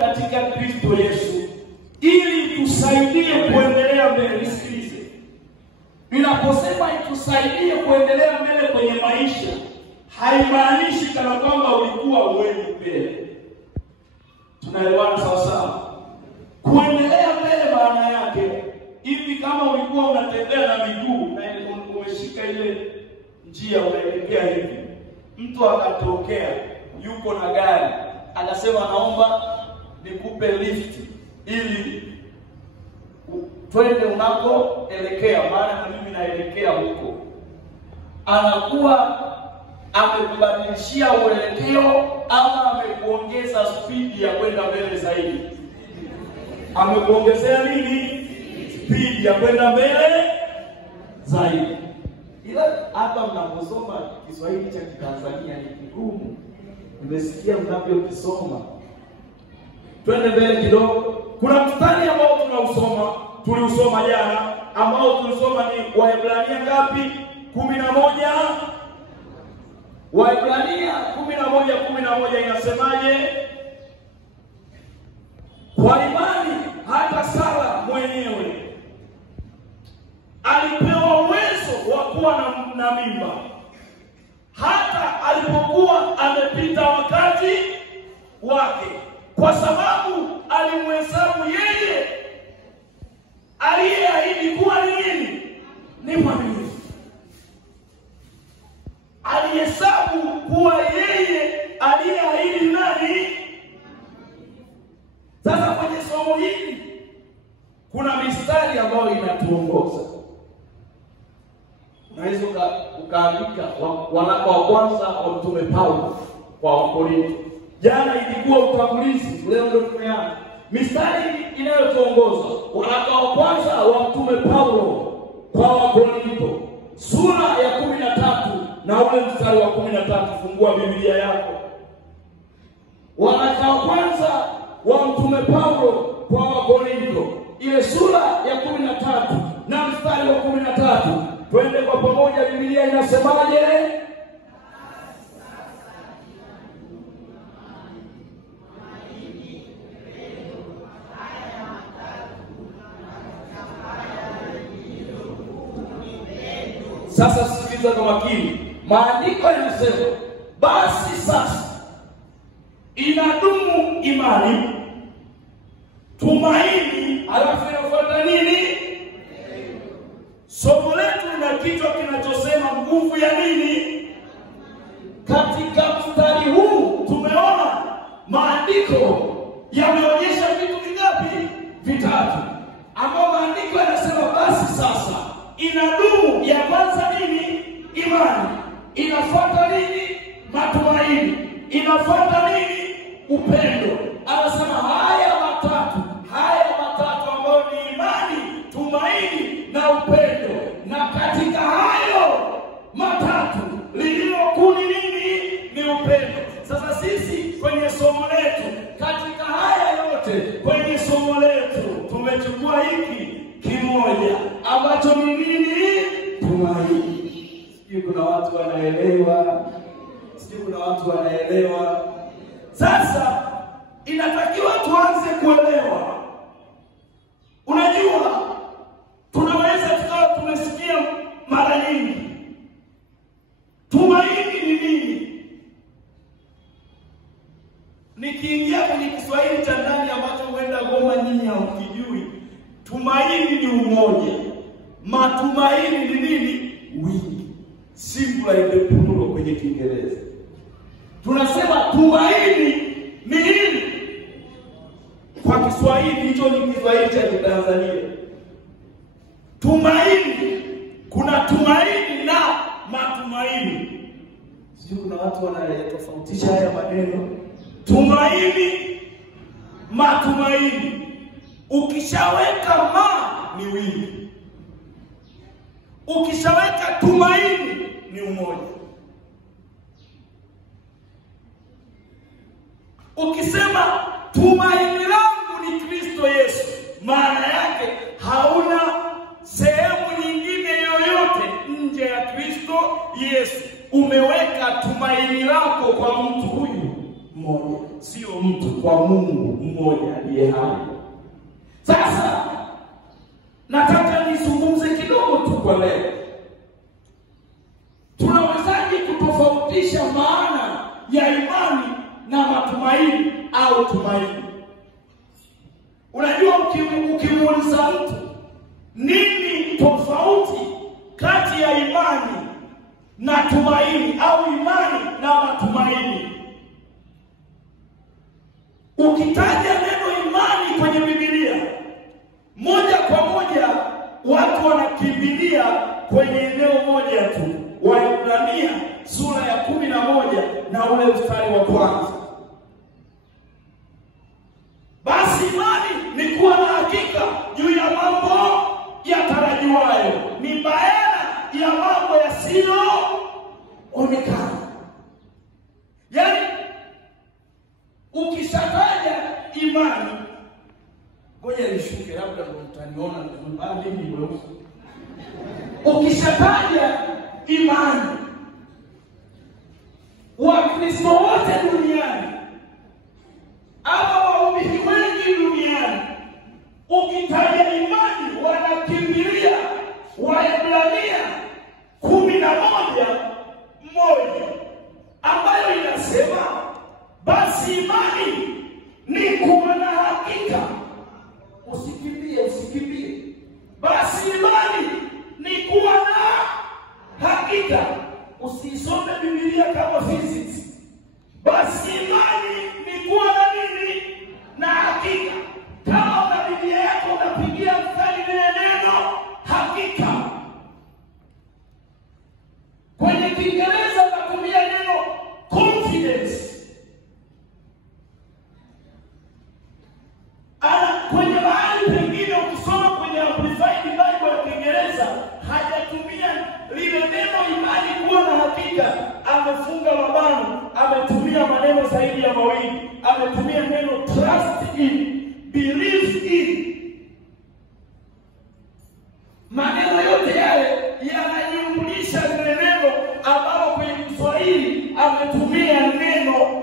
katika Kristo Yesu ili tusaidie kuendelea mbele. Nisikilize. Ninaposema itusaidie kuendelea mbele kwenye maisha, haimaanishi kana kwamba ulikuwa uendi mbele. Tunaelewana sawa sawa? Kuendelea mbele maana yake hivi, kama ulikuwa unatembea na miguu na umeshika ile njia unaelekea hivi, mtu akatokea yuko na gari akasema naomba nikupe lift ili twende unakoelekea, maana na mimi naelekea huko. Anakuwa amekubadilishia uelekeo ama amekuongeza speed ya kwenda mbele zaidi? Amekuongezea nini? Speed ya kwenda mbele zaidi. Ila hapa mnaposoma Kiswahili cha Tanzania ni kigumu. Nimesikia mnavyokisoma. Twende mbele kidogo. Kuna mstari ambao tuliusoma jana, ambao tulisoma ni Waebrania ngapi? 11. Waebrania 11:11 inasemaje? Kwa imani hata Sara mwenyewe alipewa uwezo wa kuwa na mimba hata alipokuwa amepita wakati wake, kwa sababu alimhesabu yeye aliyeahidi kuwa ni nini? Ni mwaminifu. Alihesabu kuwa yeye aliyeahidi nani? Sasa kwenye somo hili kuna mistari ambayo inatuongoza. Unaweza ukaandika waraka wa kwanza wa Mtume Paulo kwa Wakorintho. Jana ilikuwa utangulizi, leo ndio tumeanza. Mistari inayotuongoza, waraka wa kwanza wa Mtume Paulo kwa Wakorintho, sura ya 13 na ule mstari wa 13. Fungua Biblia yako. Waraka wa kwanza wa Mtume Paulo kwa Wakorintho, ile sura ya 13 na mstari wa 13. Twende kwa pamoja. Biblia inasemaje? Sasa sikiliza kwa makini. Maandiko yanasema, basi sasa inadumu imani, tumaini, alafu inafuata nini? Somo letu na kichwa kinachosema nguvu ya nini? Katika mstari huu tumeona maandiko yameonyesha vitu vingapi? Vitatu. Ambao maandiko yanasema basi sasa inadumu. Ya kwanza nini? Imani. Inafuata nini? Matumaini. Inafuata nini? Upendo. Anasema haya matatu ambayo ni imani, tumaini na upendo. Na katika hayo matatu lililo kuu nini? Ni upendo. Sasa sisi kwenye somo letu, katika haya yote kwenye somo letu tumechukua hiki kimoja ambacho ni nini? Tumaini. Sijui kuna watu wanaelewa. Sasa inatakiwa tuanze kuelewa. Unajua, tunaweza tukawa tumesikia mara nyingi tumaini ni nini. Nikiingia kwenye Kiswahili cha ndani ambacho huenda Goma nyinyi hamkijui, tumaini ni umoja. Matumaini ni nini? Wingi. Singular in the plural kwenye Kiingereza. Tunasema tumaini ni nini? Kwa Kiswahili hicho ni Kiswahili cha Tanzania. Tumaini, kuna tumaini na matumaini. Sio, kuna watu wanayatofautisha haya maneno. Tumaini, matumaini. Ukishaweka ni wingi. Ukishaweka tumaini ni umoja. Ukisema tumaini langu ni Kristo Yesu, maana yake hauna sehemu nyingine yoyote nje ya Kristo Yesu. Umeweka tumaini lako kwa mtu huyu mmoja, sio mtu, kwa Mungu mmoja. mmoja aliye hai. Sasa nataka nizungumze kidogo tu kwa leo. Tunawezaje kutofautisha maana ya imani na matumaini au tumaini? Unajua, ukimuuliza mtu nini tofauti kati ya imani na tumaini au imani na matumaini, ukitaja neno imani kwenye Biblia, moja kwa moja watu wanakimbilia kwenye eneo moja tu. Waebrania sura ya 11 na ule mstari wa kwanza. Basi imani ni kuwa na hakika juu ya mambo yatarajiwayo, ni bayana ya mambo yasiyoonekana. Yaani ukishataja imani, ngoja nishuke labda ndo mtaniona mimi ni mweusi. Ukishataja imani, Wakristo wote duniani ama waumini wengi duniani, ukitaja imani wanakimbilia Waebrania 11:1 ambayo inasema basi imani ni kuwa na hakika. Usikimbie. Basi imani ni kuwa na hakika. Usisome Biblia kama physics. Basi imani ni kuwa na nini? Na hakika. Kama una Biblia yako unapigia mstari lile neno hakika. Kwenye Kiingereza natumia neno confidence. Kwenye mahali pengine ukisoma kwenye Amplified Bible ya Kiingereza hajatumia lile neno imani kuwa na hakika, amefunga mabano, ametumia maneno zaidi ya mawili. Ametumia neno trust in, believe in. Maneno yote yale yanajumlisha lile neno ambalo kwenye Kiswahili ametumia neno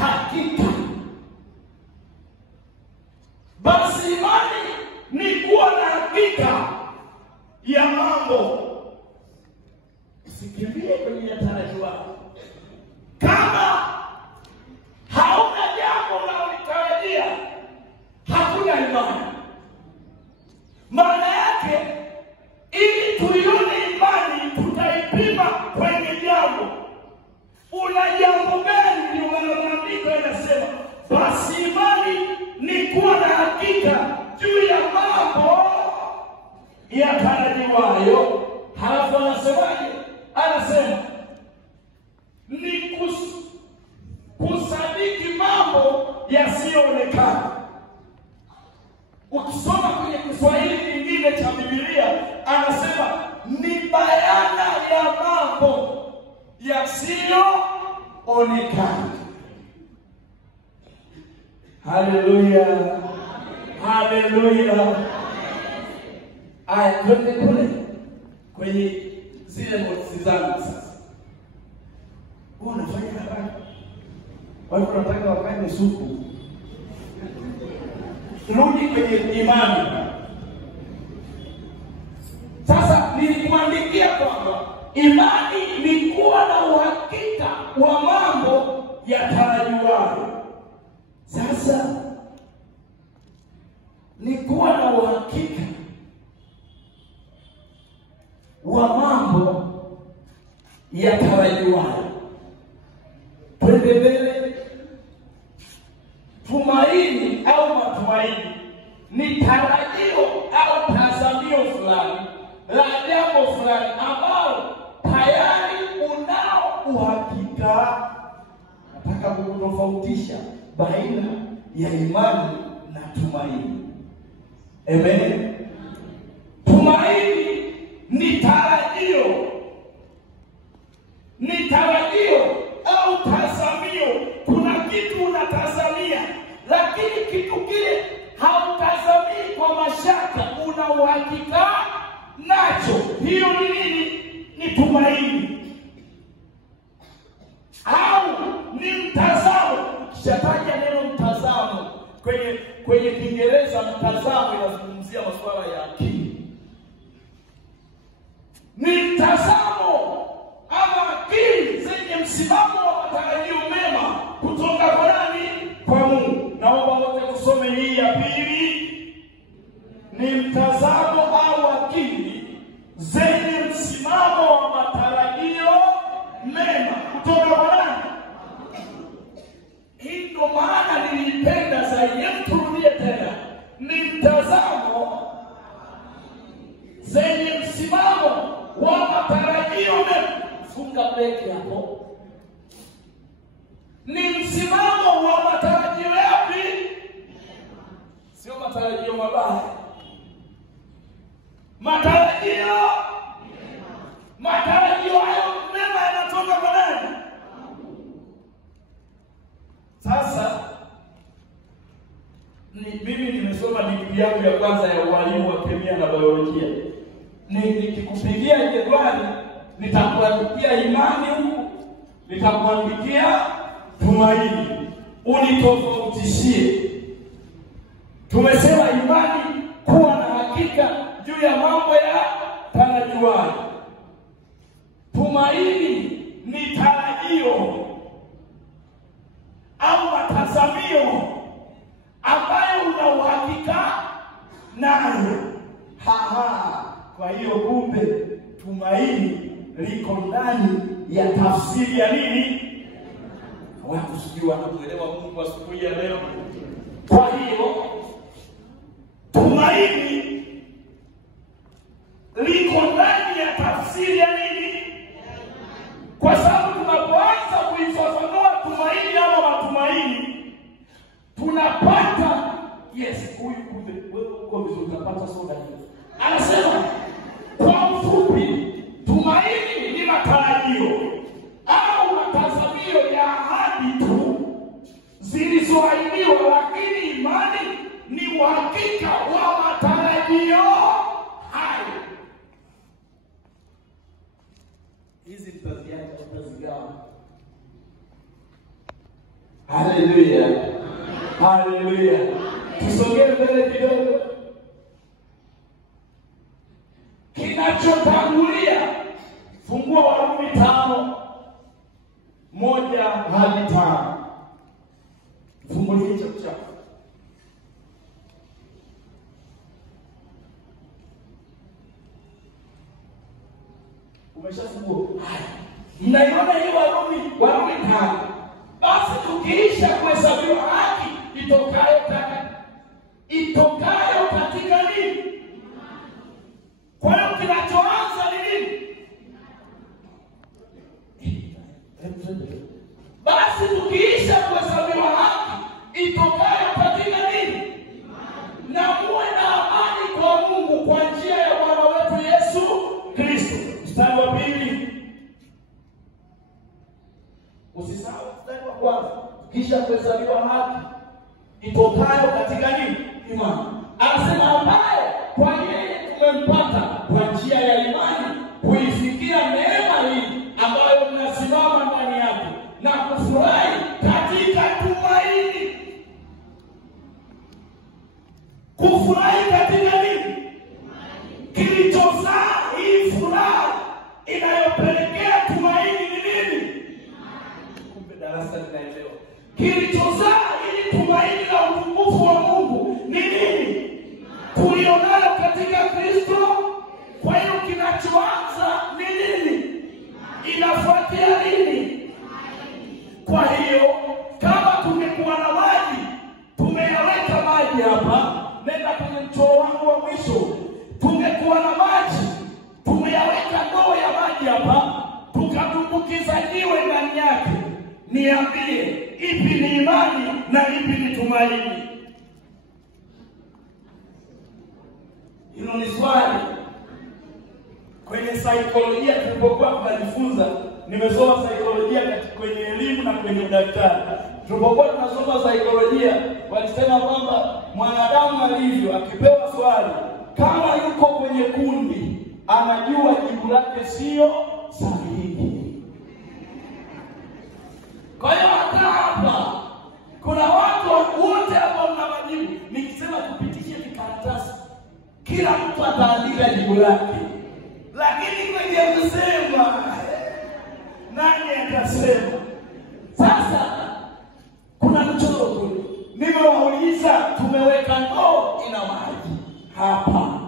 hakika. Basi imani ni kuwa na hakika ya mambo. Usikimbie kwenye yatarajiwa. Kama hauna jambo unalotarajia, hakuna imani. Maana yake ili tuione imani tutaipima kwenye jambo. Una jambo gani? Ndio maandiko yanasema basi imani ni kuwa na hakika juu ya mambo yatarajiwayo. Halafu anasemaje? Anasema ni kusadiki mambo yasiyoonekana. Ukisoma kwenye Kiswahili kingine cha Biblia anasema ni bayana ya mambo yasiyoonekana. Haleluya. Haleluya. Twende kwenye zile notes zangu sasa. Unafanya haraka. Watu wanataka wafanye supu. Rudi kwenye imani. Sasa nilikuandikia kwamba imani ni kuwa na uhakika wa mambo yatarajiwayo. Sasa ni kuwa na uhakika wa mambo yatarajiwayo. Twende mbele. Tumaini au matumaini ni tarajio au tazamio fulani la jambo fulani ambalo tayari unao uhakika. Nataka kutofautisha baina ya imani na tumaini. Amen. Tumaini ni tarajio au tazamio. Kuna kitu unatazamia, lakini kitu kile hautazamii kwa mashaka, una uhakika nacho. Hiyo ni nini? Ni tumaini. Au ni mtazamo. Ukishataja neno mtazamo kwenye kwenye Kiingereza mtazamo inazungumzia masuala ya akili. Ni mtazamo ama akili zenye msimamo wa matarajio mema kutoka kwa nani? Kwa Mungu. Naomba wote tusome hii ya pili. Ni mtazamo au akili zenye msimamo wa matarajio mema kutoka kwa nani? Hii ndo maana nilipenda zaidi. Turudie tena. Ni mtazamo zenye msimamo wa matarajio mema. Funga breki hapo. Ni msimamo wa matarajio yapi? Sio matarajio mabaya. Matarajio hayo mema yanatoka kwa nani? Sasa mimi nimesoma digrii yangu ya kwanza ya ualimu wa kemia na biolojia. Nikikupigia jedwali nitakuandikia imani huku, nitakuandikia tumaini. Unitofautishie. Tumesema imani kuwa na hakika juu ya mambo ya tarajiwayo. Tumaini ni tarajio au matazamio ambayo una uhakika nayo. Kwa hiyo kumbe tumaini liko ndani ya tafsiri ya nini? Watu sijui wanamuelewa Mungu asubuhi ya leo. Kwa hiyo tumaini liko ndani ya tafsiri ya nini? Kwa sababu tunapoanza kuifafanua tumaini ama matumaini, tunapata huyu kumbe wewe uko vizuri, utapata soda hiyo. Anasema kwa ufupi, tumaini ni matarajio au matazamio ya ahadi tu zilizoahidiwa, lakini imani ni uhakika wa matarajio hayo. Hizi tutazigawa. Haleluya. Haleluya. Tusogee mbele kidogo. Kinachotangulia, fungua Warumi 5:1-5. Fungulie hicho chako. Umeshafungua? Mnaiona hiyo Warumi 5. Basi tukiisha kuhesabiwa haki itokayo katika nini? Kwa hiyo kinachoanza ni nini? Basi tukiisha kuhesabiwa haki itokayo katika nini? Na muwe na amani kwa Mungu kwa njia ya Bwana wetu Yesu Kristo. Mstari wa 2. Usisahau mstari wa kwanza. Kisha kuhesabiwa haki itokayo katika nini? Imani. Anasema ambaye kwa yeye tumempata kwa njia ya imani kuifikia neema hii ambayo mnasimama ndani yake na kufurahi katika tumaini. Kufurahi katika nini? Kilichozaa hii furaha inayopelekea tumaini ni nini? Kumbe darasa linaelewa. Kilichozaa hili tumaini la utukufu wa Mungu ni nini? Kulionalo katika Kristo. Kwa hiyo kinachoanza ni nini? Inafuatia nini? Kwa hiyo kama tumekuwa na maji, tumeyaweka maji hapa, nenda kwenye mchoro wangu wa mwisho. Tumekuwa na maji, tumeyaweka ndoo ya maji hapa, tukatumbukiza jiwe ndani yake. Niambie, ipi ni imani na ipi ni tumaini? Hilo ni swali. Kwenye saikolojia tulipokuwa tunajifunza, nimesoma saikolojia kwenye elimu na kwenye daktari. Tulipokuwa tunasoma saikolojia, walisema kwamba mwanadamu alivyo, akipewa swali, kama yuko kwenye kundi, anajua jibu lake sio sahihi. Kwa hiyo hata hapa kuna watu wote ambao mna majibu. Ni kila mtu ataandika jibu lake. Lakini kwenye kusema, nani atasema? Sasa kuna mchoro kule. Nimewauliza, tumeweka ndoo ina maji hapa,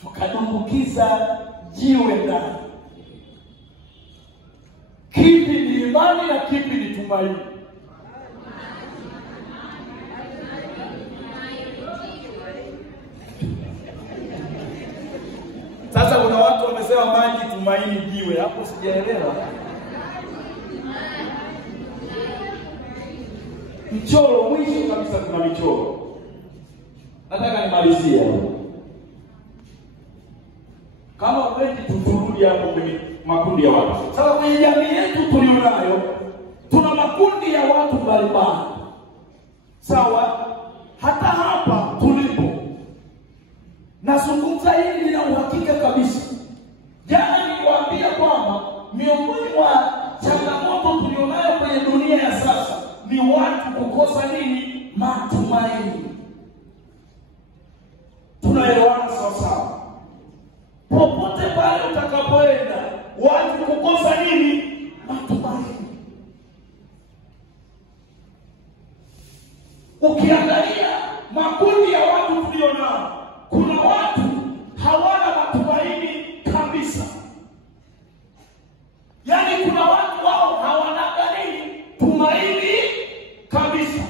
tukadumbukiza jiwe ndani. Kipi ni imani na kipi ni tumaini? Sasa kuna watu wamesema maji, tumaini, jiwe. Hapo sijaelewa. Mchoro mwisho kabisa, kuna michoro. Nataka nimalizie. Kama wewe tuturudi hapo kwenye makundi ya watu. Sasa kwenye jamii yetu tulionayo, tuna makundi ya watu mbalimbali. Sawa? Hata hapa tulipo. Nazungumza hili na uhakika kabisa. Jana niliwaambia kwamba miongoni mwa changamoto tulionayo kwenye dunia ya sasa ni watu kukosa nini? Matumaini. Tunaelewana sawa? Popote pale utakapoenda, watu kukosa nini? Matumaini. Ukiangalia makundi ya watu tulionao, kuna watu hawana matumaini kabisa. Yaani kuna watu wao hawana nini? Tumaini kabisa.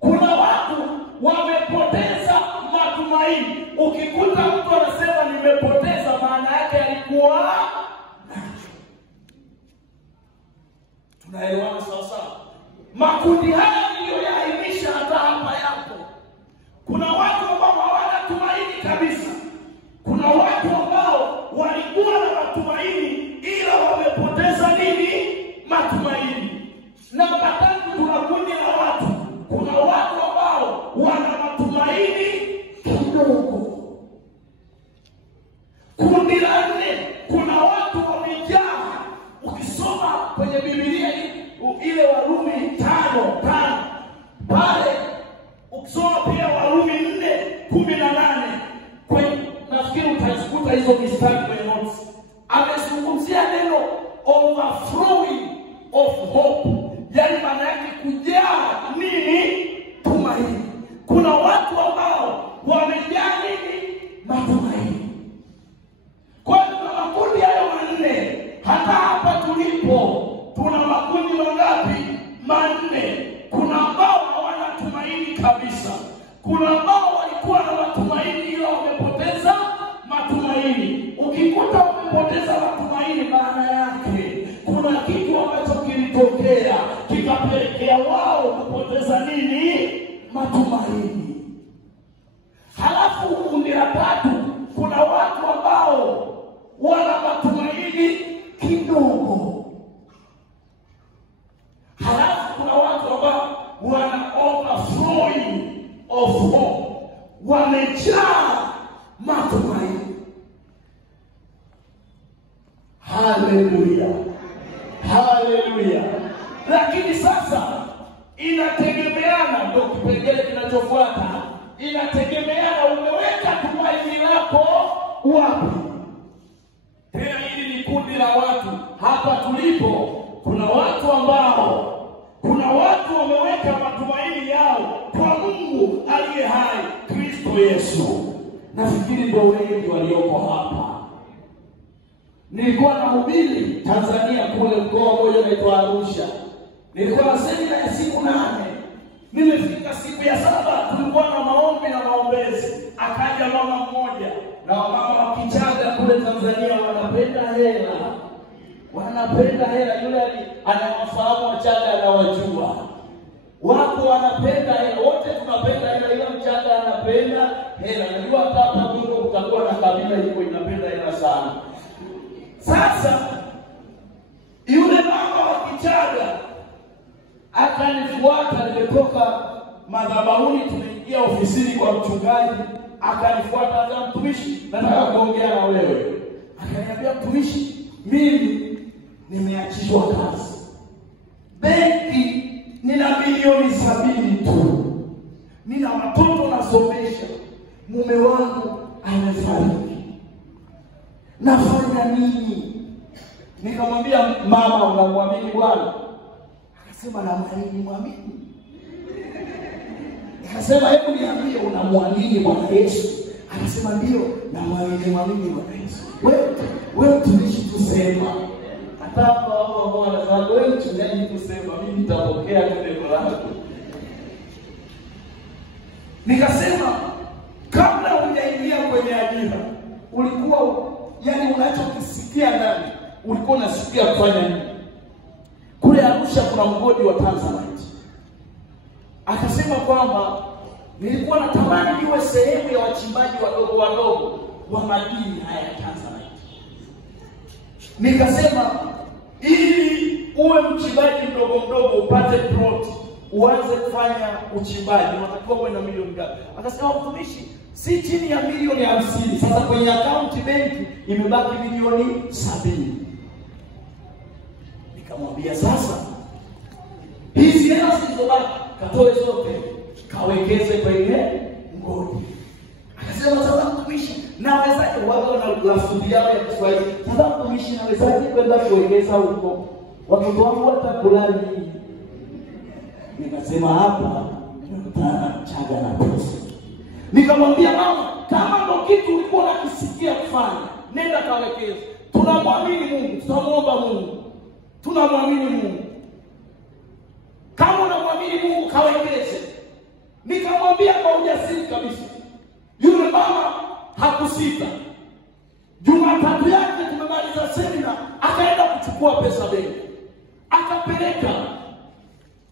Kuna watu wamepoteza matumaini. Ukikuta mtu anasema nimepoteza, maana yake alikuwa nacho. Tunaelewana sawa? Makundi haya niliyoyaainisha hata hapa yapo. Kuna watu ambao hawana tumaini kabisa. Kuna watu ambao walikuwa na matumaini ila wamepoteza nini? Matumaini. Namba 3, kuna kundi la watu. Kuna watu ambao wana matumaini kidogo. Kundi la 4, kuna watu wamejaa. Ukisoma kwenye Biblia ile Warumi 5 pale, ukisoma pia Warumi 4:18, nafikiri utazikuta hizo mistari kwenye notes. Amezungumzia neno overflowing of hope. Yaani maana yake kujaa nini? Tumaini. Kuna watu ambao wamejaa nini? Matumaini. Kwa hiyo tuna makundi hayo 4. Hata hapa tulipo tuna makundi mangapi? 4. Kuna ambao hawana tumaini kabisa. Kuna ambao walikuwa na matumaini ila wamepoteza matumaini. Ukikuta umepoteza matumaini, maana yake kuna kitu ambacho kilitokea kikapelekea wao kupoteza nini? Matumaini. Halafu kundi la 3, kuna watu ambao wana matumaini kidogo. Halafu kuna watu ambao wana overflowing of hope. Wamejaa matumaini. Haleluya. Haleluya. Lakini sasa inategemeana, ndio kipengele kinachofuata. Inategemeana umeweka tumaini lako wapi. Tena hili ni kundi la watu. Hapa tulipo kuna watu ambao, kuna watu wameweka matumaini yao kwa Mungu aliye hai, Kristo Yesu. Nafikiri ndio wengi walioko hapa. Nilikuwa nahubiri Tanzania kule mkoa mmoja unaitwa Arusha. Nilikuwa na semina ya siku 8. Nimefika siku ya 7, tulikuwa na maombi na maombezi. Akaja mama mmoja, na mama wa Kichaga kule Tanzania wanapenda hela. Wanapenda hela. Yule anawafahamu Wachaga, anawajua. Wako wanapenda hela, wote tunapenda hela, ila Mchaga anapenda hela. Najua hapa Mungu kutakuwa na kabila hiyo inapenda hela sana. Sasa yule mama wa Kichaga akanifuata, nimetoka madhabahuni tumeingia ofisini kwa mchungaji, akanifuata, akasema mtumishi, nataka kuongea na wewe. Akaniambia, mtumishi, mimi nimeachishwa kazi. Benki nina milioni 70 tu. Nina watoto nasomesha. mume wangu amefariki, nafanya nini? Nikamwambia, mama, unamwamini Bwana? Akasema, namwamini. Akasema, hebu niambie, unamwamini Bwana Yesu? Akasema, ndio, namwamini Bwana Yesu. Wewe tulishi tusema. Hata hapo wanasema, wewe mchungaji tusema, mimi nitapokea neno lako. Nikasema, kabla hujaingia kwenye ajira, ulikuwa yani unachokisikia ndani, ulikuwa unasikia kufanya nini? Kule Arusha kuna mgodi wa Tanzanite. Akasema kwamba nilikuwa natamani niwe sehemu ya wachimbaji wadogo wa madini haya ya Tanzanite. Nikasema, ili uwe mchimbaji mdogo upate plot, uanze kufanya uchimbaji, unatakiwa uwe na milioni ngapi? Akasema, mtumishi, si chini ya milioni 50. Sasa kwenye akaunti benki imebaki milioni 70. Nikamwambia, sasa hizi hela zilizobaki katoe zote kawekeze kwenye mgodi. Akasema, sasa mtumishi, nawezaje? Wao na lafudhi yao ya Kiswahili, sasa mtumishi, nawezaje kwenda kuwekeza huko? Watoto wangu watakula nini? Nikasema, hapa nimekutana Chaga na pesa. Nikamwambia, mama, kama ndo kitu ulikuwa unakisikia kufanya, nenda kawekeze. Tunamwamini Mungu, tutamuomba Mungu. Tunamwamini Mungu. Kama unamwamini Mungu, kawekeze. Nikamwambia kwa ujasiri kabisa. Yule mama hakusita. Jumatatu yake tumemaliza semina, akaenda kuchukua pesa benki, akapeleka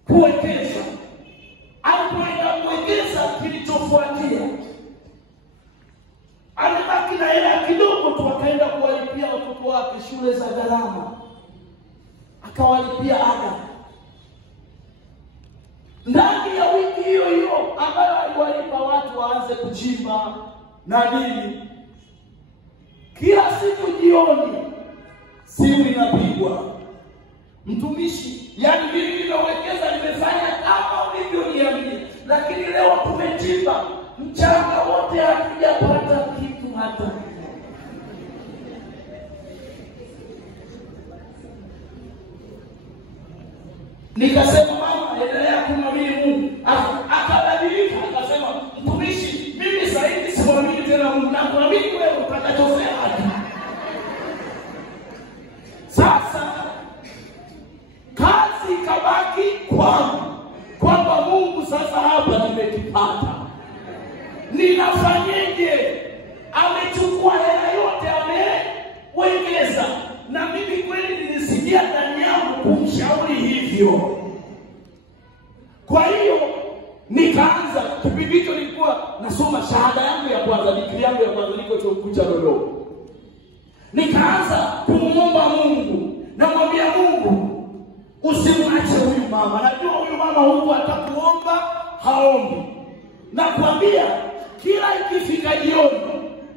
kuwekeza. Alipoenda kuwekeza, kilichofuatia, alibaki na hela kidogo tu, akaenda kuwalipia watoto wake shule za gharama, akawalipia ada. Ndani ya wiki hiyo ambayo aliwalipa watu waanze kuchimba na nini, kila siku jioni simu inapigwa, mtumishi, yani mimi nimewekeza, nimefanya kama ulivyoniambia, lakini leo tumechimba mchanga wote, hatujapata kitu hata. Nikasema, mama, endelea kumwamini Mungu. Akabadilika, akasema, mtumishi, mimi sasa hivi simwamini tena Mungu, na kuamini wewe utakachosema. Sasa kazi ikabaki kwangu, kwamba Mungu, sasa hapa nimekipata, ninafanyeje? Amechukua hela yote, amewekeza, na mimi kweli nilisikia ndani yangu kumshauri hivyo. Kwa hiyo nikaanza, kipindi hicho nilikuwa nasoma shahada yangu ya kwanza, degree yangu ya kwanza, niko chuo kikuu cha Dodoma. Nikaanza kumuomba Mungu, namwambia Mungu, usimwache huyu mama. Najua huyu mama huko atakuomba haombi. Nakwambia kila ikifika jioni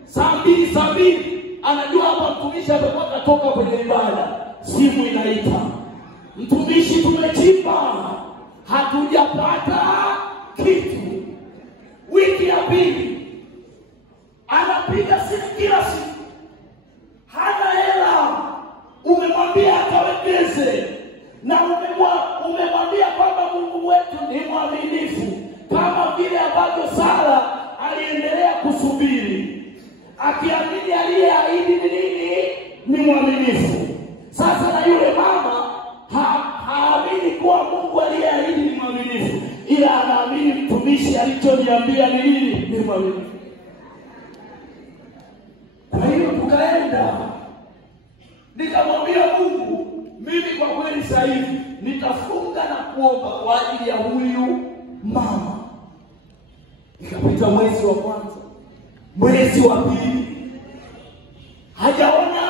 saa 2 anajua hapa mtumishi atakuwa katoka kwenye ibada, simu inaita, mtumishi, tumechimba, hatujapata kitu. Wiki ya pili anapiga simu kila siku, hana hela. Umemwambia akawekeze, na umemwambia kwamba Mungu wetu ni mwaminifu, kama vile ambavyo Sara aliendelea kusubiri, akiamini aliyeahidi ni nini? Ni mwaminifu. Sasa na yule mama haamini kuwa Mungu aliyeahidi ni mwaminifu, ila anaamini mtumishi alichoniambia ni nini? Ni mwaminifu. Kwa hiyo tukaenda, nikamwambia Mungu, mimi kwa kweli sasa hivi nitafunga na kuomba kwa ajili ya huyu mama. Ikapita mwezi wa kwanza, mwezi wa pili, hajaona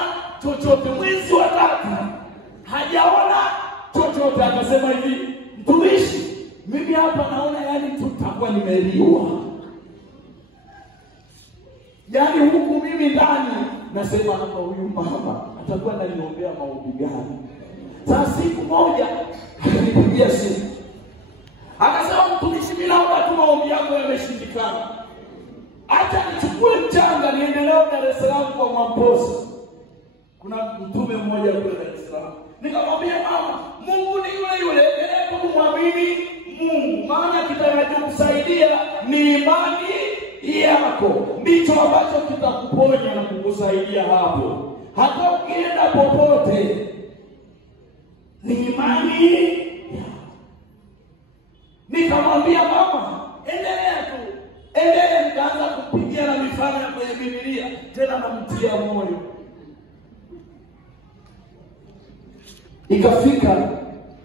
chochote. Mwezi wa tatu hajaona chochote. Akasema hivi, mtumishi, mimi hapa naona yani tutakuwa nimeliwa. Yani huku mimi ndani nasema, hapa huyu mama atakuwa ananiombea maombi gani? Sasa siku moja akanipigia simu, akasema, mtumishi, mimi naomba tu maombi yako yameshindikana. acha nichukue mchanga niendelee Dar es Salaam kwa Mwamposa. Kuna mtume mmoja kule Dar es Salaam. Nikamwambia mama, Mungu ni yule yule, endelea kumwamini Mungu, maana kitakachokusaidia ni imani yako. Ndicho ambacho kitakuponya na kukusaidia hapo. Hata ukienda popote, ni imani yako. Nikamwambia mama, endelea tu. Endelea. Nikaanza kupigia na mifano kwenye Biblia, tena namtia moyo. Ikafika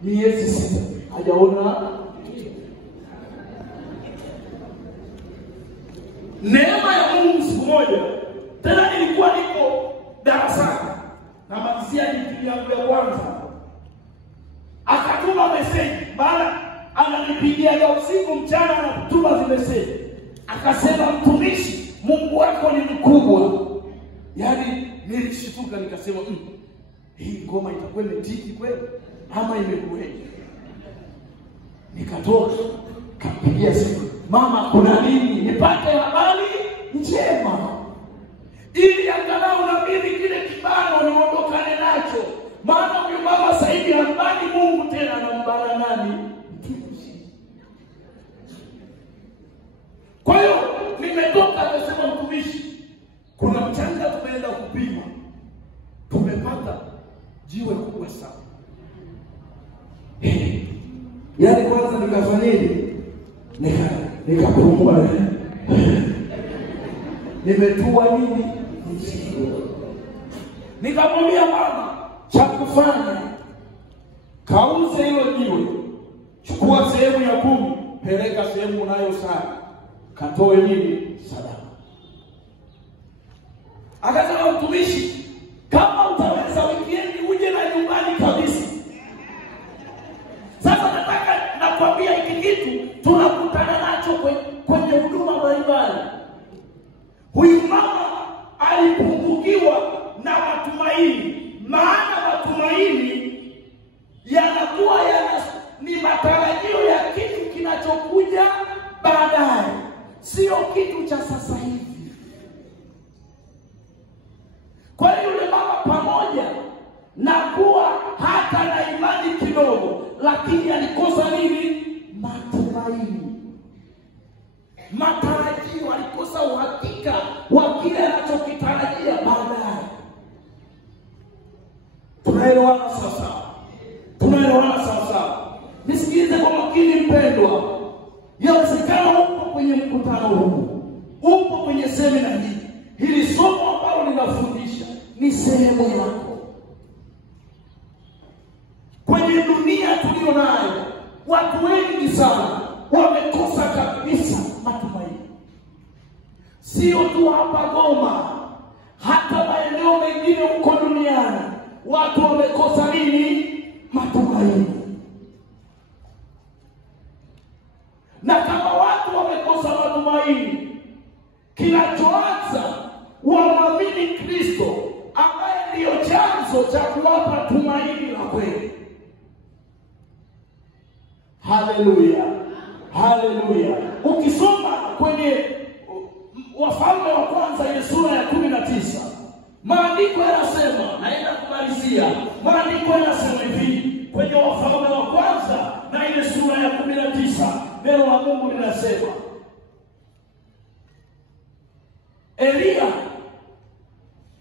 miezi 6 hajaona. Neema ya Mungu siku moja, tena nilikuwa niko darasani na malizia digrii yangu ya kwanza, akatuma message. Baada ananipigia usiku mchana na kutuma zile message, akasema, mtumishi, Mungu wako ni mkubwa. Yaani nilishtuka nikasema, hii ngoma itakuwa imetiki kweli ama imekuwaje? Nikatoka kapigia simu, mama, kuna nini? Nipate habari njema ili angalau na mimi kile kibano niondokane nacho. Maana huyu mama sasa hivi hambani Mungu tena, anambana nani? Kwa hiyo nimetoka, akasema mtumishi, kuna mchanga tumeenda kupima, tumepata jiwe kubwa sana. Yaani kwanza nikafanyaje? Nikapumua. Nimetua nini? Nikamwambia mama, cha kufanya, kauze hilo jiwe. Chukua sehemu ya 10, peleka sehemu unayo sana, katoe nini? Sadaka. Akasema mtumishi, kama utaweza wikendi uje na nyumbani kabisa. Sasa nataka nakwambia hiki kitu tunakutana nacho kwenye huduma mbalimbali. Huyu mama alipungukiwa na matumaini, maana matumaini yanakuwa ni matarajio ya kitu kinachokuja baadaye, sio kitu cha sasa hivi. Kwa hiyo yule mama, pamoja na kuwa hata na imani kidogo, lakini alikosa nini? Matumaini. Matarajio, alikosa uhakika wa kile anachokitarajia baadaye. Tunaelewana sasa? Tunaelewana sasa? Nisikilize kwa makini mpendwa. Yawezekana upo kwenye mkutano huu, upo kwenye semina hii. Hili somo ambalo linafundisha ni sehemu yako. Kwenye dunia tulio nayo, watu wengi sana wamekosa kabisa matumaini. Sio tu hapa Goma, hata maeneo mengine huko duniani watu wamekosa nini? Matumaini. Na kama watu wamekosa matumaini, kinachoanza wamwamini Kristo ambaye ndiyo chanzo cha kuwapa tumaini la kweli. Haleluya. Haleluya. Ukisoma kwenye Wafalme wa kwanza ile sura ya 19, maandiko yanasema, naenda kumalizia. Maandiko yanasema hivi kwenye Wafalme wa kwanza na ile sura ya 19, neno la Mungu linasema, Elia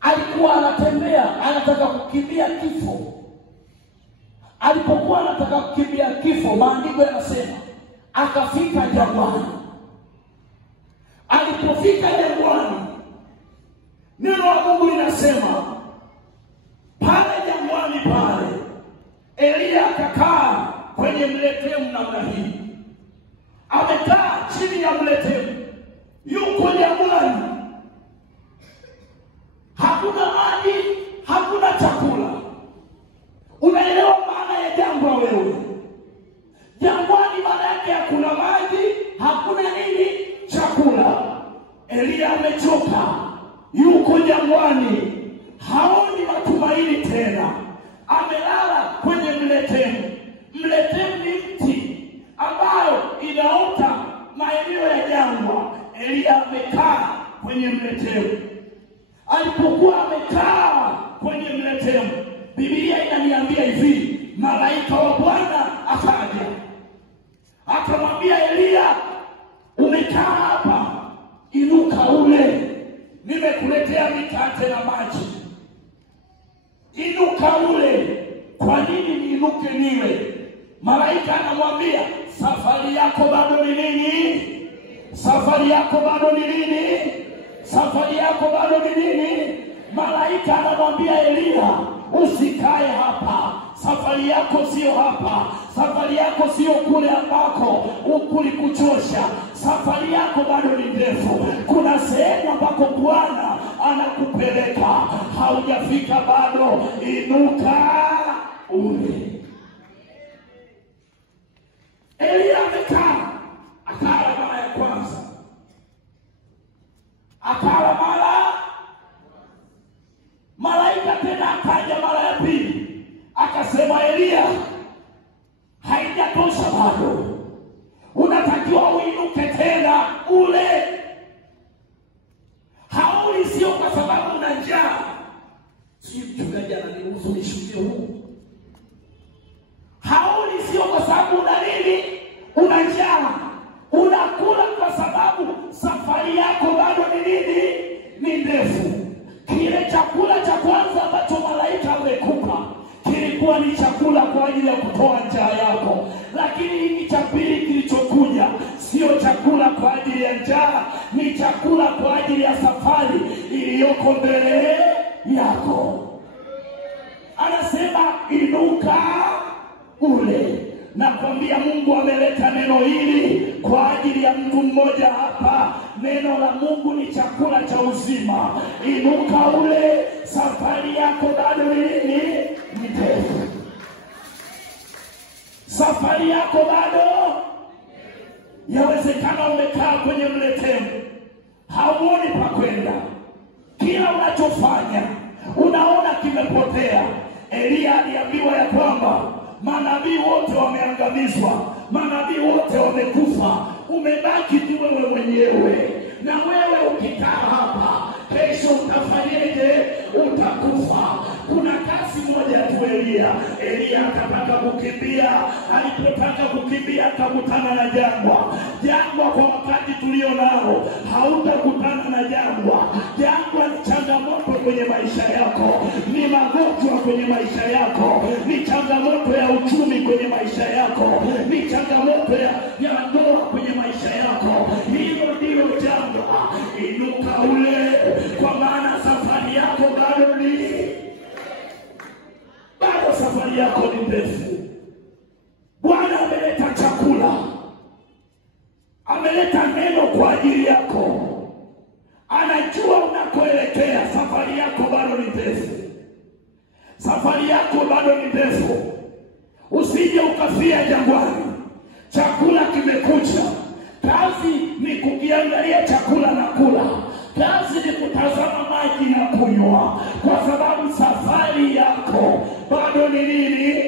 alikuwa anatembea, anataka kukimbia kifo. Alipokuwa anataka kukimbia kifo, maandiko yanasema akafika jangwani. Alipofika jangwani, neno la Mungu linasema pale jangwani pale, Elia akakaa kwenye mletemu namna hii. Amekaa chini ya mletemu, yuko jangwani. Hakuna maji, hakuna chakula. Unaelewa maana ya jangwa wewe? Jangwani maana yake hakuna maji, hakuna nini? Chakula. Elia amechoka, yuko jangwani, haoni matumaini tena. Amelala kwenye mletemu. Mletemu ni mti ambayo inaota maeneo ya jangwa. Elia amekaa kwenye mleteo. Alipokuwa amekaa kwenye mleteo, Biblia inaniambia hivi, malaika wa Bwana akaja akamwambia Elia, umekaa hapa, inuka ule, nimekuletea mikate na maji, inuka ule. Kwa nini niinuke niwe? Malaika anamwambia, safari yako bado ni nini? Safari yako bado ni nini? Safari yako bado ni nini? Malaika anamwambia Elia, usikae hapa, safari yako sio hapa, safari yako sio kule ambako kulikuchosha, safari yako bado ni ndefu. Kuna sehemu ambako Bwana anakupeleka, haujafika bado, inuka ule. Elia amekaa, akala mara ya kwanza, akala malaika tena akaja mara ya pili, akasema Elia, haijatosha bado, unatakiwa uinuke tena ule. Hauli sio kwa sababu una njaa. Si mchungaji ananiruhusu nishuhudie huu. Hauli sio kwa sababu una nini? Una njaa. Unakula kwa sababu safari yako bado ni nini? Ni ndefu. Kile chakula cha kwanza ambacho malaika amekupa kilikuwa ni chakula kwa ajili ya kutoa njaa yako, lakini hiki cha pili kilichokuja sio chakula kwa ajili ya njaa, ni chakula kwa ajili ya safari iliyoko mbele yako. Anasema inuka ule. Nakwambia Mungu ameleta neno hili kwa ajili ya mtu mmoja hapa. Neno la Mungu ni chakula cha uzima. Inuka ule, safari yako bado ni nini? Ni ndefu. Safari yako bado. Yawezekana umekaa kwenye mleteo, hauoni pa kwenda. Kila unachofanya unaona kimepotea. Elia aliambiwa ya kwamba manabii wote wameangamizwa, manabii wote wamekufa, umebaki tu wewe mwenyewe. Na wewe ukikaa hapa, kesho utafanyeje? Utakufa. Kuna kasi moja tu Elia akataka kukimbia. Alipotaka kukimbia akakutana na jangwa. Jangwa kwa wakati tulio nao, hautakutana na jangwa. Jangwa ni changamoto kwenye maisha yako, ni magonjwa kwenye maisha yako, ni changamoto ya uchumi kwenye maisha yako, ni changamoto ya ndoa kwenye maisha yako. Hilo ndilo jangwa. Inuka ule, kwa maana safari yako bado safari yako ni ndefu. Bwana ameleta chakula, ameleta neno kwa ajili yako. Anajua unakoelekea. Safari yako bado ni ndefu. Safari yako bado ni ndefu. Usije ukafia jangwani. Chakula kimekuja. Kazi ni kukiangalia chakula na kula. Kazi ni kutazama maji na kunywa, kwa sababu safari yako bado ni nini?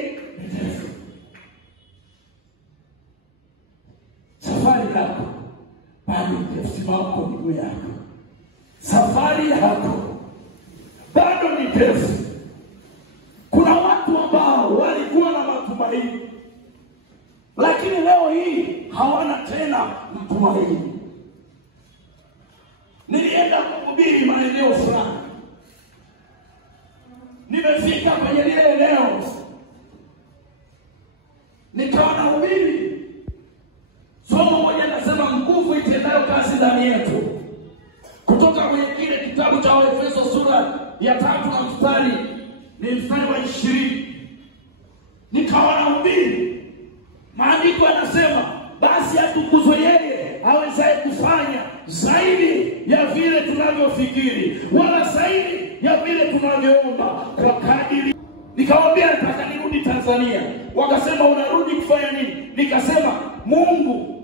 Safari yako bado ni ndefu. Simama kwa miguu yako. Safari yako bado ni ndefu. Kuna watu ambao walikuwa na matumaini, lakini leo hii hawana tena matumaini. Nilienda kuhubiri maeneo fulani. Nimefika kwenye lile eneo, nikawa nahubiri. Somo moja nasema nguvu itendayo kazi ndani yetu, kutoka kwenye kile kitabu cha Waefeso sura ya 3 na mstari wa 20. Nikawa nahubiri. Maandiko yanasema, basi atukuzwe yeye awezaye kufanya zaidi ya vile tunavyofikiri, wala zaidi ya vile tunavyoomba, kwa kadiri. Nikawaambia nataka nirudi Tanzania. Wakasema unarudi kufanya nini? Nikasema Mungu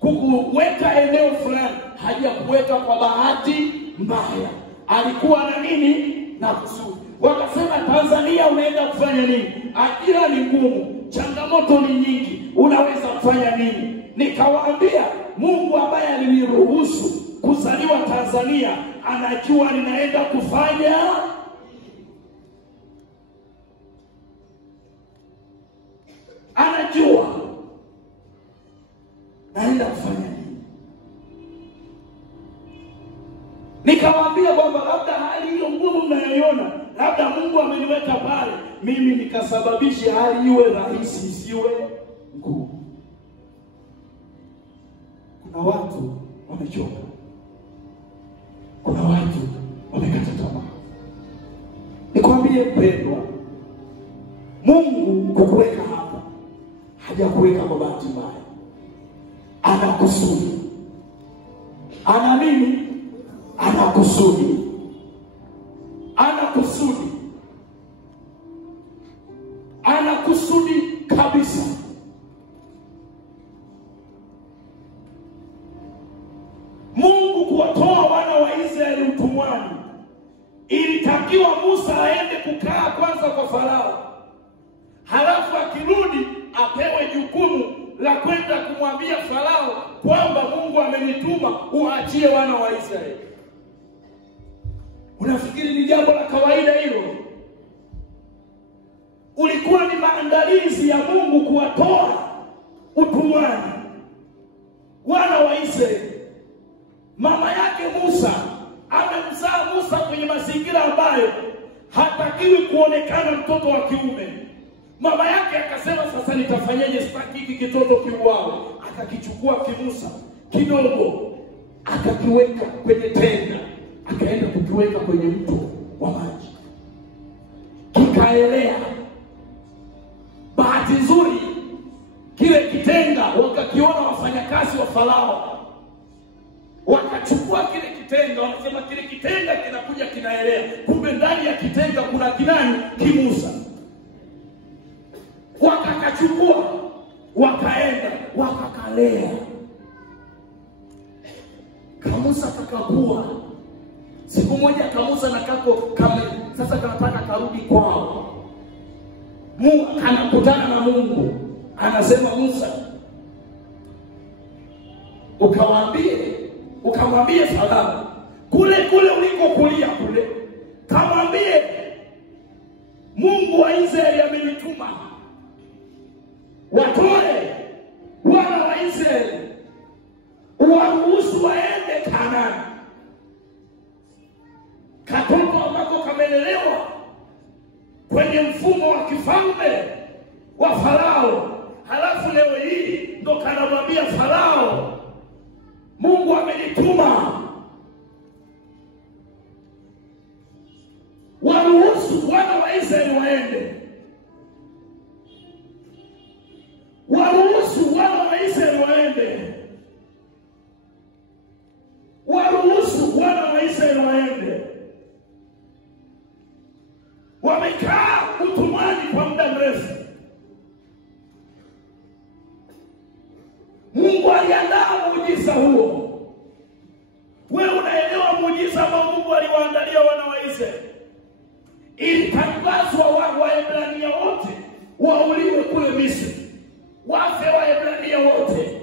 kukuweka eneo fulani hajakuweka kwa bahati mbaya. Alikuwa na nini? Na kusudi. Wakasema Tanzania unaenda kufanya nini? Ajira ni ngumu, changamoto ni nyingi, unaweza kufanya nini? Nikawaambia Mungu ambaye aliniruhusu kuzaliwa Tanzania anajua ninaenda kufanya anajua naenda kufanya nini. Nikamwambia kwamba labda hali hiyo ngumu mnayoiona, labda Mungu ameniweka pale mimi nikasababisha hali iwe rahisi isiwe ngumu. Kuna watu wamechoka, kuna watu wamekata tamaa. Nikwambie mpendwa, Mungu kukuweka hapa hajakuweka kwa bahati mbaya. Ana kusudi. Ana nini? Ana kusudi. Ana kusudi. Ana kusudi kabisa. Mungu kuwatoa wana wa Israeli utumwani, ilitakiwa Musa aende kukaa kwanza kwa Farao, halafu akirudi apewe jukumu la kwenda kumwambia Farao kwamba Mungu amenituma uachie wana wa Israeli. Unafikiri ni jambo la kawaida hilo? Ulikuwa ni maandalizi ya Mungu kuwatoa utumwani wana wa Israeli. Mama yake Musa amemzaa Musa kwenye mazingira ambayo hatakiwi kuonekana mtoto wa kiume. Mama yake akasema, sasa nitafanyaje, sitaki hiki kitoto kiuawe. Akakichukua kimusa kidogo akakiweka kwenye tenga, akaenda kukiweka kwenye mto wa maji, kikaelea. Bahati nzuri kile kitenga wakakiona wafanyakazi wa Farao, wakachukua kile kitenga, wanasema kile kitenga kinakuja kinaelea, kumbe ndani ya kitenga kuna kinani? Kimusa. Wakakachukua wakaenda wakakalea. Kamusa kakakua. Siku moja Kamusa na kako sasa kanataka karudi kwao. Mungu anakutana na Mungu, anasema, Musa, ukamwambie Farao kule ulikokulia kule, kamwambie Mungu wa Israeli amenituma watoe wana wa Israeli, waruhusu waende Kanaani, katoto ambako kamelelewa kwenye mfumo wa kifalme wa Farao. Halafu leo hii ndo kanamwambia Farao Mungu amenituma waruhusu wana wa Israeli waende. Waruhusu wana wa Israeli waende. Waruhusu wana wa Israeli waende. Wamekaa utumwani kwa muda mrefu. Mungu aliandaa muujiza huo. Wewe unaelewa muujiza ambao Mungu aliwaandalia wana wa Israeli? Ilitangazwa Waebrania wote wauliwe kule Misri. Wafe Waebrania wote.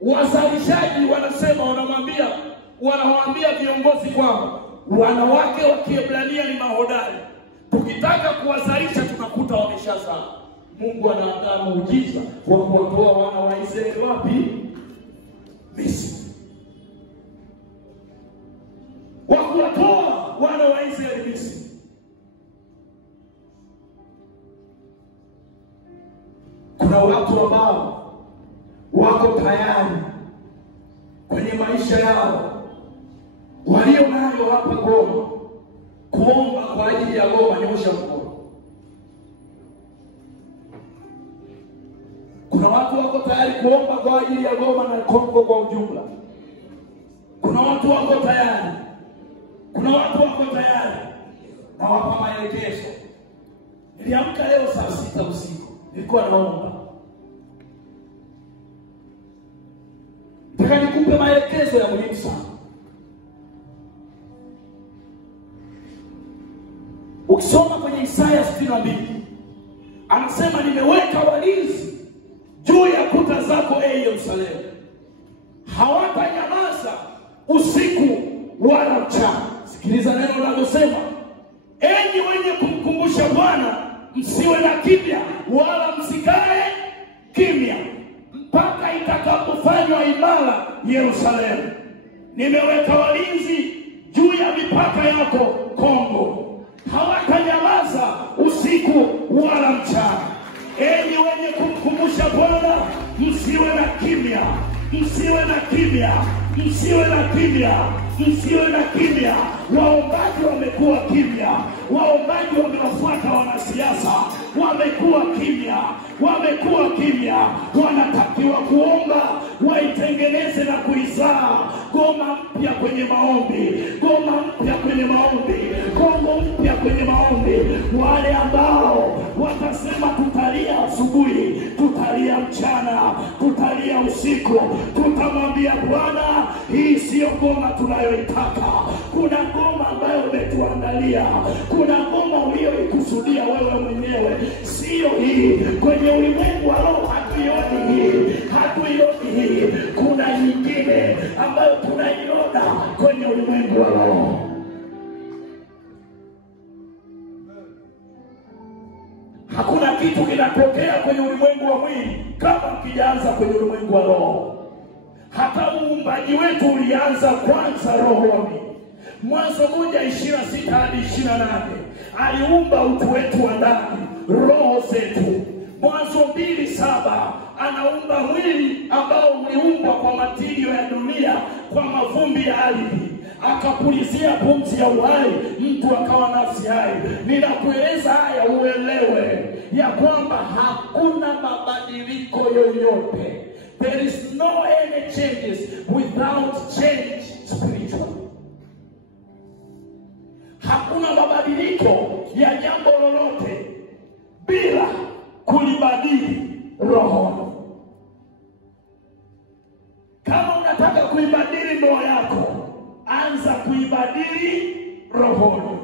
Wazalishaji wanasema, wanawaambia viongozi kwamba wanawake wa Kiebrania ni mahodari, tukitaka kuwazalisha tunakuta wameshazaa. Mungu anaandaa muujiza wa kuwatoa wana wa Israeli wapi? Misri. Wa kuwatoa wana wa Israeli Misri. Kuna watu ambao wako tayari kwenye maisha yao walio nayo hapa Goma kuomba kwa ajili ya Goma. Nyosha mkono. Kuna watu wako tayari kuomba kwa ajili ya Goma na Kongo kwa ujumla. Kuna watu wako tayari. Kuna watu wako tayari. Na wapa maelekezo. Niliamka leo saa 6 usiku. Nilikuwa naomba. Nataka nikupe maelekezo ya muhimu sana. Ukisoma kwenye Isaya 62, anasema nimeweka walinzi juu ya kuta zako Yerusalemu. hawatanyamaza usiku wala mchana. Sikiliza neno linalosema, enyi wenye kumkumbusha Bwana, msiwe na kimya wala msikae kimya mpaka itakapofanywa imara Yerusalemu. Nimeweka walinzi juu ya mipaka yako Kongo, hawatanyamaza usiku wala mchana. Enyi wenye kumkumbusha Bwana, msiwe na kimya, msiwe na kimya, msiwe na kimya, msiwe na kimya. Waombaji wamekuwa kimya, waombaji wamewafuata wanasiasa, wamekuwa kimya, wamekuwa kimya. Wanatakiwa kuomba, waitengeneze na kuizaa goma mpya kwenye maombi, goma mpya kwenye maombi, Kongo mpya kwenye maombi. Wale ambao watasema tutalia asubuhi, tutalia mchana, tutalia usiku, tutamwambia Bwana, hii sio goma tunayoitaka. Kuna goma ambayo umetuandalia, kuna goma uliyoikusudia wewe mwenyewe, sio hii. Kwenye ulimwengu wa roho hatuioni hii, hatuioni hii. Kuna nyingine ambayo tunaiona kwenye ulimwengu wa roho. Hakuna kitu kinatokea kwenye ulimwengu wa mwili kama kijaanza kwenye ulimwengu wa roho. Hata uumbaji wetu ulianza kwanza rohoni. Mwanzo 1:26 hadi 28 aliumba utu wetu wa ndani, roho zetu. Mwanzo 2:7 anaumba mwili ambao uliumbwa kwa matirio ya dunia, kwa mavumbi ya ardhi, akapulizia pumzi ya uhai, mtu akawa nafsi hai. Ninakueleza haya uelewe ya kwamba hakuna mabadiliko yoyote. There is no any changes without change spiritual. Hakuna mabadiliko ya jambo lolote bila kulibadili rohoni. Kama unataka kuibadili ndoa yako, anza kuibadili rohoni,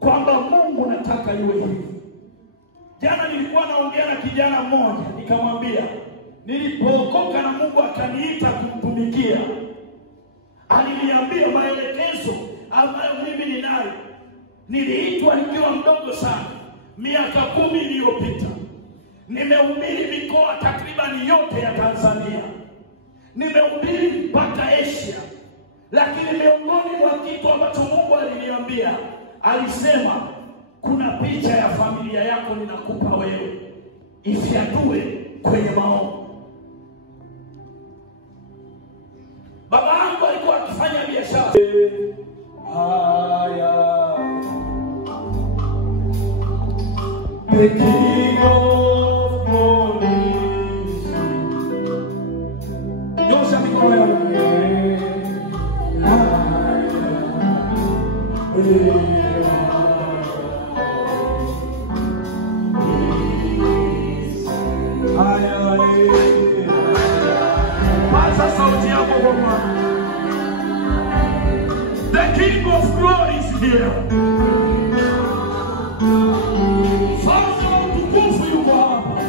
kwamba Mungu nataka iwe hivi. Jana nilikuwa naongea na kijana mmoja, nikamwambia nilipookoka na Mungu akaniita kumtumikia, aliniambia maelekezo ambayo mimi ninayo. Niliitwa nikiwa mdogo sana, miaka 10 iliyopita. Nimehubiri mikoa takriban yote ya Tanzania, nimehubiri mpaka Asia. Lakini miongoni mwa kitu ambacho Mungu aliniambia, alisema kuna picha ya familia yako ninakupa wewe, ifyatue kwenye maombi. Baba yangu alikuwa akifanya biashara. The King of Glory. Nyosha mikono yako. The King of Glory is here. Father, utukufu yuko hapa.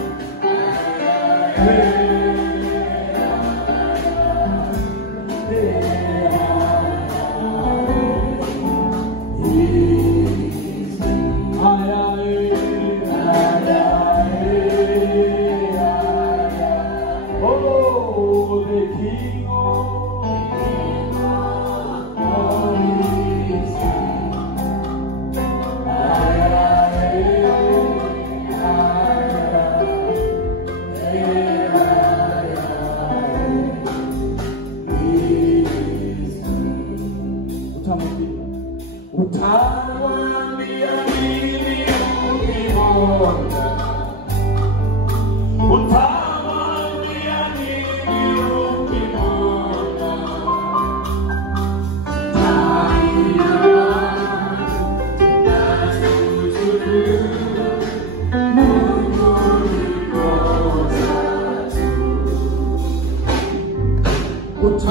Utawambia nini ukimwona? Utawambia nini ukimwona?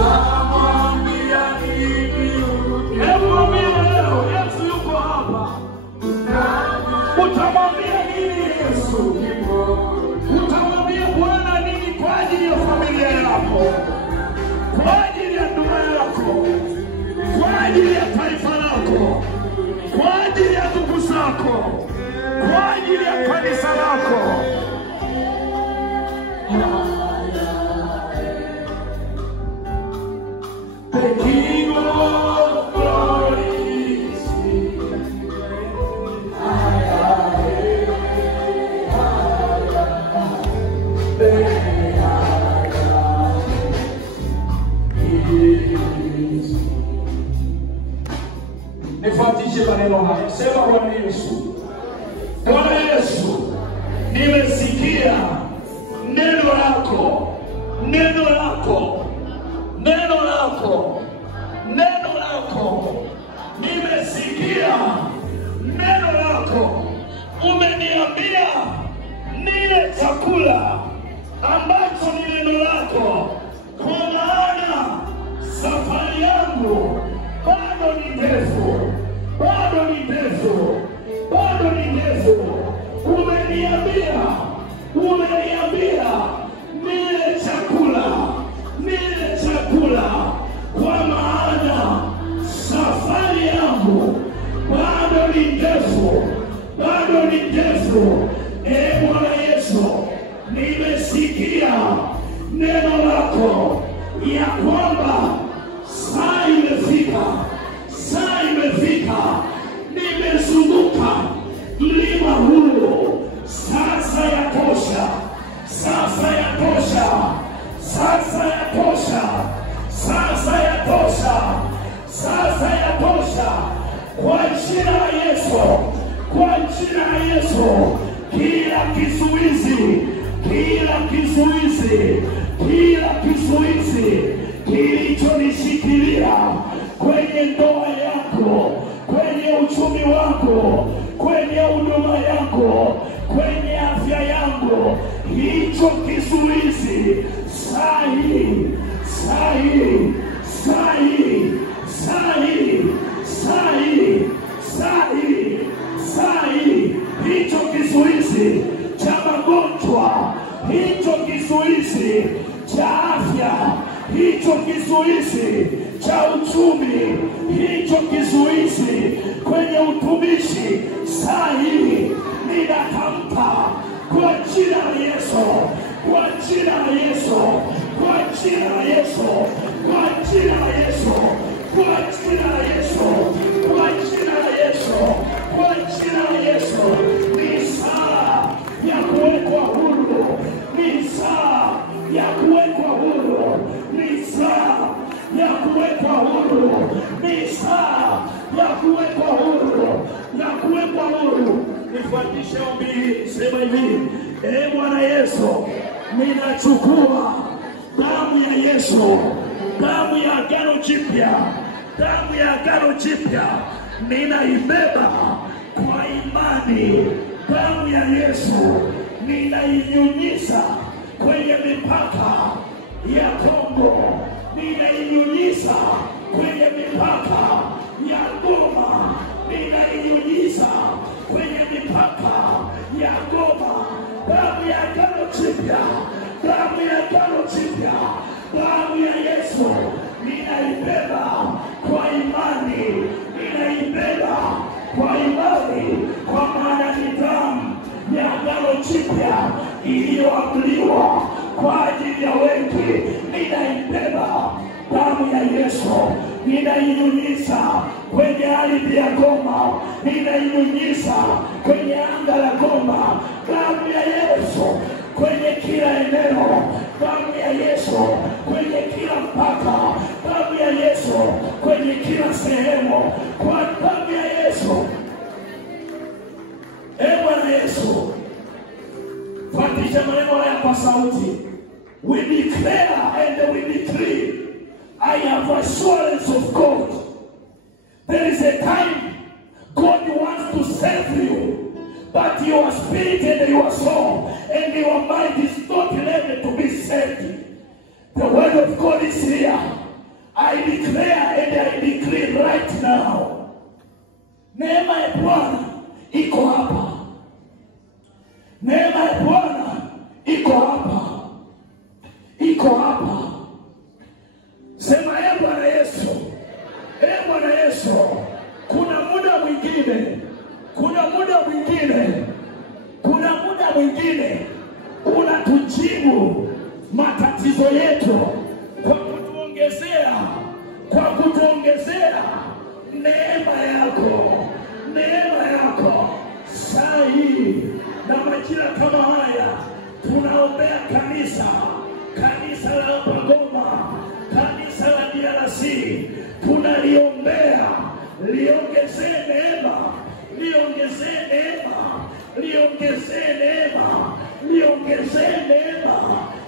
Utawambia nini utamwambia nini Yesu? Utamwambia Bwana nini kwa ajili ya familia yako, kwa ajili ajili ya taifa lako, kwa ajili ya ndugu zako, kwa ajili ya kanisa lako. The King of Glory is here. Nifuatishe maneno haya. Sema Bwana Yesu. Bwana Yesu, nimesikia neno lako. Neno lako. Neno lako. Neno lako. Nimesikia neno lako. Umeniambia nile chakula ambacho ni neno lako. Kwa maana safari yangu bado ni ndefu. Bado ni ndefu. Bado ni ndefu. Umeniambia nile chakula. Nile chakula. Kwa maana safari yangu bado ni ndefu. Bado ni ndefu. Bwana Yesu, nimesikia neno lako ya kwamba saa imefika. Saa imefika. Nimezunguka mlima huu. Sasa yatosha. Sasa yatosha. Sasa yatosha. Sasa yatosha. Sasa yatosha. Kwa jina la Yesu. Kwa jina la Yesu. Kila kizuizi. Kila kizuizi. Kila kizuizi kilichonishikilia kwenye ndoa yako, kwenye uchumi wako, kwenye huduma yako, kwenye afya yangu, hicho kizuizi sahi, sahi, sahi, sahi, sahi, sahi, sahi, hicho kizuizi cha magonjwa, hicho kizuizi cha afya, hicho kizuizi cha uchumi, hicho kizuizi kwenye utumishi, saa hii ninatamka kwa jina la Yesu, kwa jina la Yesu, kwa jina la Yesu, kwa jina la Yesu, kwa jina la Yesu, kwa jina la Yesu, kwa jina la Yesu. Ni saa ya kuwekwa huru. Ni saa ya kuwekwa huru. Ni saa ya kuwekwa huru. Ni saa ya kuwekwa huru. Ya kuwekwa huru. Nifuatishe ombi hili. Sema hivi: Bwana Yesu, ninachukua damu ya Yesu, damu ya agano jipya, damu ya agano jipya, ninaibeba kwa imani. Damu ya Yesu ninainyunyiza kwenye mipaka ya Kongo, ninainyunyiza kwenye mipaka ya Goma, ninainyunyiza kwenye mipaka ya Goma. Damu ya agano jipya, damu ya agano jipya, damu ya Yesu ninaibeba kwa imani, ninaibeba kwa imani, kwa maana ni damu ya agano jipya iliyoamriwa kwa ajili ya wengi. Ninaibeba damu ya Yesu, ninainyunyiza kwenye ardhi ya Goma, ninainyunyiza kwenye anga la Goma. Damu ya Yesu kwenye kila eneo, damu ya Yesu kwenye kila mpaka, damu ya Yesu kwenye kila sehemu, kwa damu ya Yesu. Bwana Yesu, fuatisha maneno haya kwa sauti. We declare and we decree, I have assurance of God. There is a time God wants to save you, but your spirit and your soul and your mind is not ready to be saved. The word of God is here. I declare and I decree right now. Neema ya Bwana iko hapa. Neema ya Bwana iko hapa. Iko hapa. Sema Bwana Yesu. Bwana Yesu. matatizo yetu, kwa kutuongezea neema yako saa hii na majira kama haya. Tunaombea kanisa la Pagoma, kanisa la DRC, tunaliombea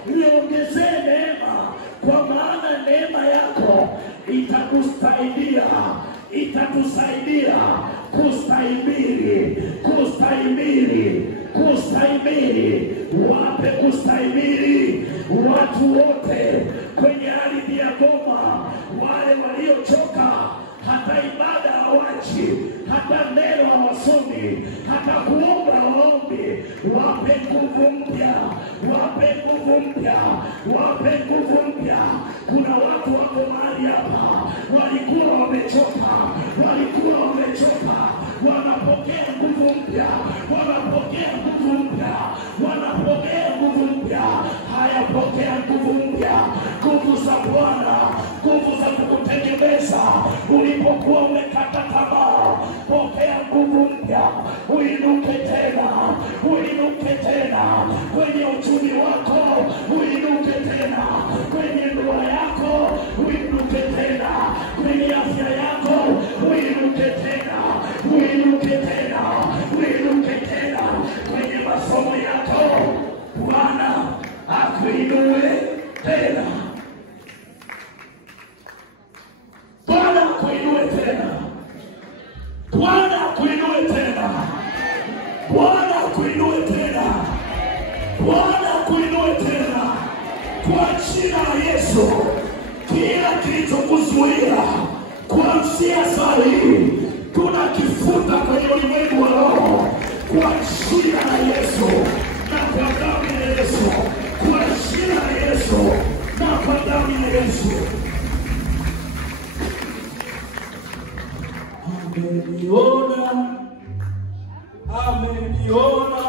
liongezee neema, kwa maana neema yako itatusaidia kustahimili. Wape kustahimili watu wote kwenye ardhi ya Goma, wale waliochoka, hata ibada hawachi, hata neno hawasomi, hata kuomba hawaombi. Wape nguvu mpya. Kuna watu wako mahali hapa walikuwa wamechoka, wanapokea nguvu mpya. Haya, pokea nguvu mpya, nguvu za Bwana, nguvu za kukutegemeza ulipokuwa umekata tamaa. Pokea nguvu mpya, uinuke tena kwenye uchumi wako, uinuke tena kwenye ndoa yako, uinuke tena kwenye afya yako, uinuke tena kwenye masomo yako. Bwana akuinue tena. Kwa jina la Yesu, kila kilichokuzuia kuanzia saa hii tunakifuta kwenye ulimwengu wa roho kwa jina la Yesu na kwa damu ya Yesu, kwa jina la Yesu na kwa damu ya Yesu. Ameniona.